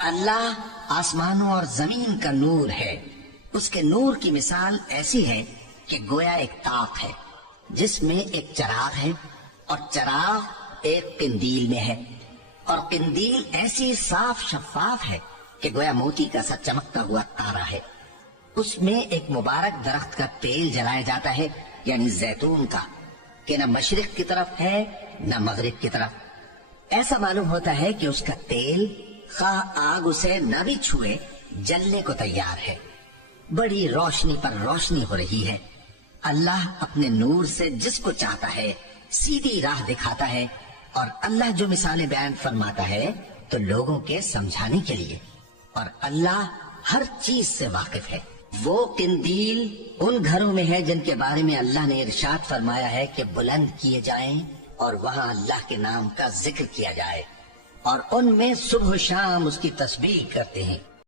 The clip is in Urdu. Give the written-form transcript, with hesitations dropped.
اللہ آسمانوں اور زمین کا نور ہے۔ اس کے نور کی مثال ایسی ہے کہ گویا ایک طاق ہے جس میں ایک چراغ ہے، اور چراغ ایک قندیل میں ہے، اور قندیل ایسی صاف شفاف ہے کہ گویا موتی کا سا چمکتا ہوا تارا ہے۔ اس میں ایک مبارک درخت کا تیل جلایا جاتا ہے، یعنی زیتون کا، کہ نہ مشرق کی طرف ہے نہ مغرب کی طرف۔ ایسا معلوم ہوتا ہے کہ اس کا تیل خواہ آگ اسے نہ بھی چھوئے جلنے کو تیار ہے۔ بڑی روشنی پر روشنی ہو رہی ہے۔ اللہ اپنے نور سے جس کو چاہتا ہے سیدھی راہ دکھاتا ہے، اور اللہ جو مثالیں بیان فرماتا ہے تو لوگوں کے سمجھانے کے لیے، اور اللہ ہر چیز سے واقف ہے۔ وہ قندیل ان گھروں میں ہے جن کے بارے میں اللہ نے ارشاد فرمایا ہے کہ بلند کیے جائیں اور وہاں اللہ کے نام کا ذکر کیا جائے، اور ان میں صبح و شام اس کی تسبیح کرتے ہیں۔